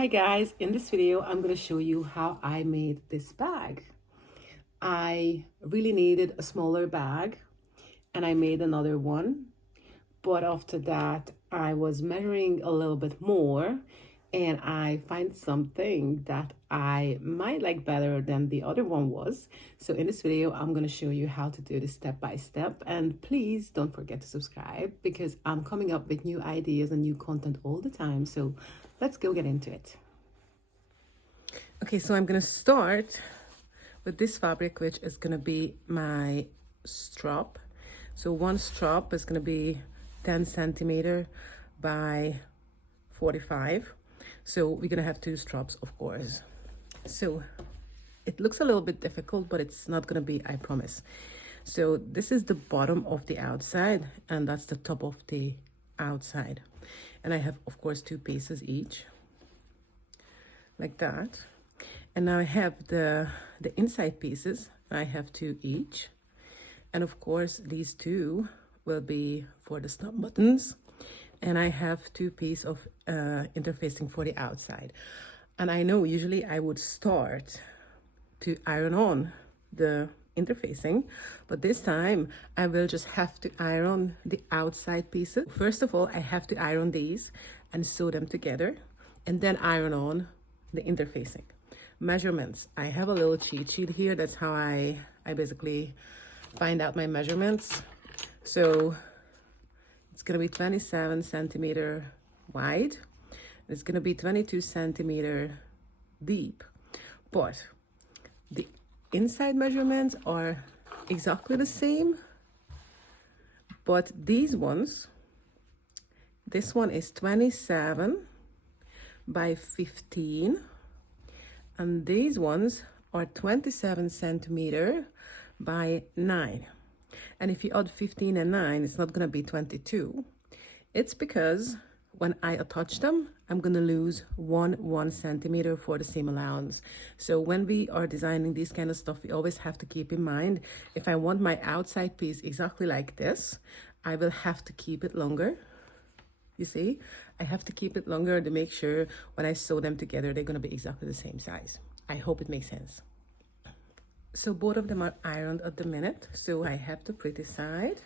Hi guys, in this video I'm going to show you how I made this bag. I really needed a smaller bag and I made another one, but after that I was measuring a little bit more and I find something that I might like better than the other one was. So in this video I'm going to show you how to do this step by step, and please don't forget to subscribe because I'm coming up with new ideas and new content all the time. So let's go get into it. Okay, so I'm gonna start with this fabric, which is gonna be my strap. So one strap is gonna be 10 centimeter by 45. So we're gonna have two straps, of course. So it looks a little bit difficult, but it's not gonna be, I promise. So this is the bottom of the outside and that's the top of the outside. And I have, of course, two pieces each, like that. And now I have the inside pieces. I have two each. And of course, these two will be for the snap buttons. And I have two pieces of interfacing for the outside. And I know usually I would start to iron on the interfacing, but this time I will just have to iron the outside pieces. First of all, I have to iron these and sew them together and then iron on the interfacing. Measurements, I have a little cheat sheet here. That's how I basically find out my measurements. So it's gonna be 27 centimeter wide. It's gonna be 22 centimeter deep, but the inside measurements are exactly the same, but these ones, this one is 27 by 15, and these ones are 27 centimeter by 9. And if you add 15 and 9, it's not gonna be 22. It's because when I attach them, I'm gonna lose 1 centimeter for the seam allowance. So when we are designing this kind of stuff, we always have to keep in mind, if I want my outside piece exactly like this, I will have to keep it longer. You see, I have to keep it longer to make sure when I sew them together, they're gonna be exactly the same size. I hope it makes sense. So both of them are ironed at the minute. So I have the pretty side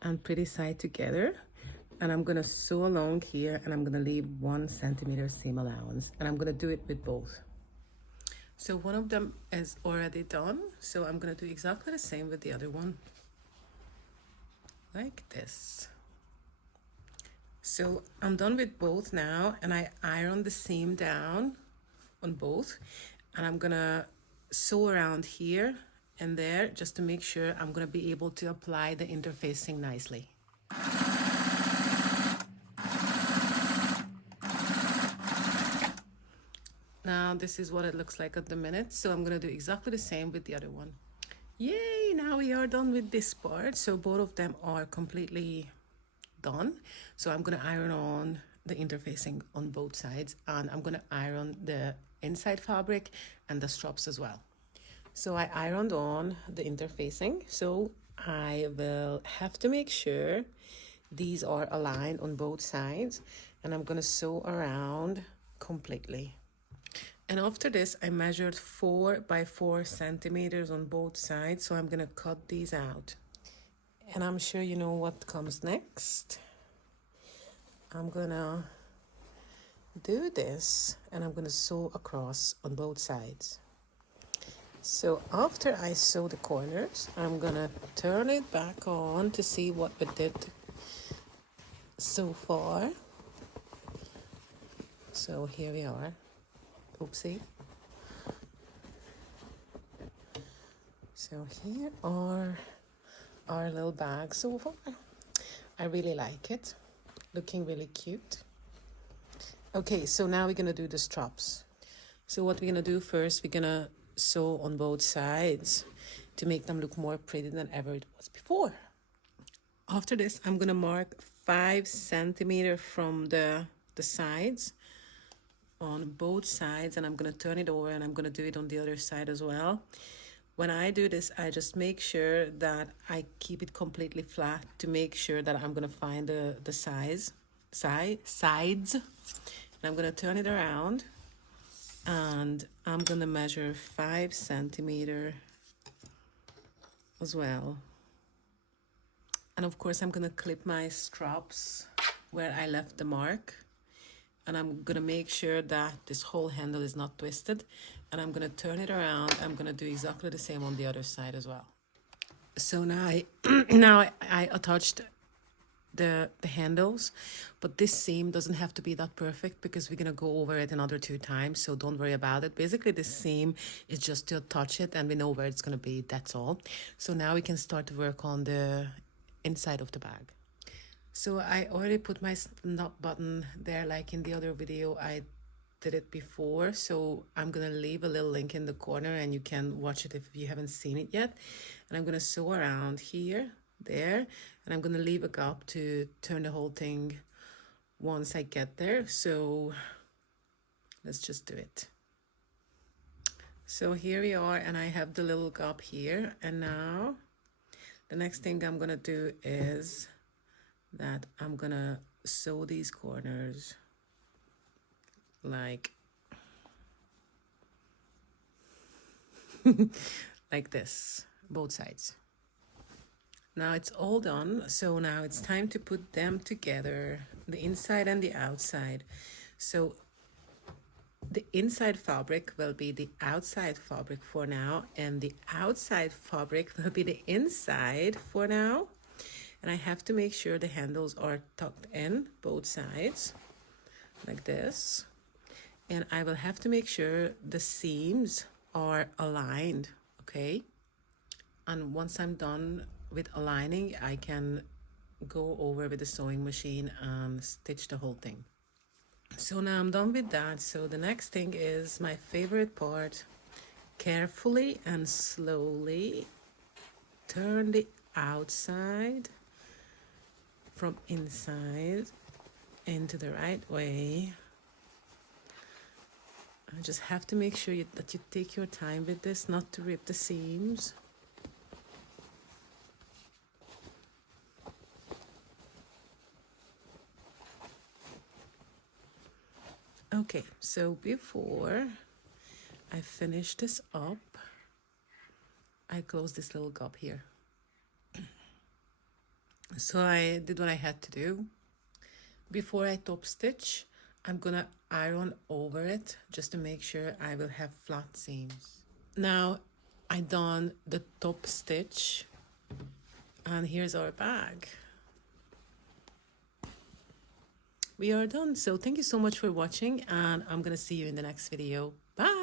and pretty side together. And I'm gonna sew along here and I'm gonna leave 1 centimeter seam allowance. And I'm gonna do it with both. So one of them is already done. So I'm gonna do exactly the same with the other one. Like this. So I'm done with both now, and I iron the seam down on both, and I'm gonna sew around here and there just to make sure I'm gonna be able to apply the interfacing nicely. Now this is what it looks like at the minute, so I'm gonna do exactly the same with the other one. Yay, now we are done with this part. So both of them are completely done. So I'm gonna iron on the interfacing on both sides, and I'm gonna iron the inside fabric and the straps as well. So I ironed on the interfacing, so I will have to make sure these are aligned on both sides, and I'm gonna sew around completely. And after this, I measured 4 by 4 centimeters on both sides, so I'm gonna cut these out. And I'm sure you know what comes next. I'm gonna do this and I'm gonna sew across on both sides. So after I sew the corners, I'm gonna turn it back on to see what we did so far. So here we are. Oopsie. So here are our little bag so far. I really like it, looking really cute. Okay, so now we're gonna do the straps. So what we're gonna do first, we're gonna sew on both sides to make them look more pretty than ever it was before. After this, I'm gonna mark 5 centimeters from the sides on both sides, and I'm gonna turn it over and I'm gonna do it on the other side as well. When I do this, I just make sure that I keep it completely flat to make sure that I'm gonna find the sides. I'm gonna turn it around, and I'm gonna measure 5 centimeter as well. And of course I'm gonna clip my straps where I left the mark, and I'm gonna make sure that this whole handle is not twisted, and I'm gonna turn it around. I'm gonna do exactly the same on the other side as well. So now I attached the handles, but this seam doesn't have to be that perfect because we're gonna go over it another 2 times, so don't worry about it. Basically this seam is just to touch it, and we know where it's gonna be, that's all. So now we can start to work on the inside of the bag. So I already put my snap button there, like in the other video I did it before, so I'm gonna leave a little link in the corner and you can watch it if you haven't seen it yet. And I'm gonna sew around here, there, and I'm gonna leave a gap to turn the whole thing once I get there. So let's just do it. So here we are, and I have the little gap here, and now the next thing I'm gonna do is that I'm gonna sew these corners like like this, both sides. Now it's all done, so now it's time to put them together, the inside and the outside. So the inside fabric will be the outside fabric for now, and the outside fabric will be the inside for now. And I have to make sure the handles are tucked in both sides like this, and I will have to make sure the seams are aligned, okay? And once I'm done with aligning, I can go over with the sewing machine and stitch the whole thing. So now I'm done with that. So the next thing is my favorite part. Carefully and slowly turn the outside from inside into the right way. I just have to make sure that you take your time with this, not to rip the seams. Okay, so before I finish this up, I close this little gap here. So I did what I had to do. Before I top stitch, I'm gonna iron over it just to make sure I will have flat seams. Now I done the top stitch, and here's our bag. We are done. So thank you so much for watching, and I'm gonna see you in the next video. Bye.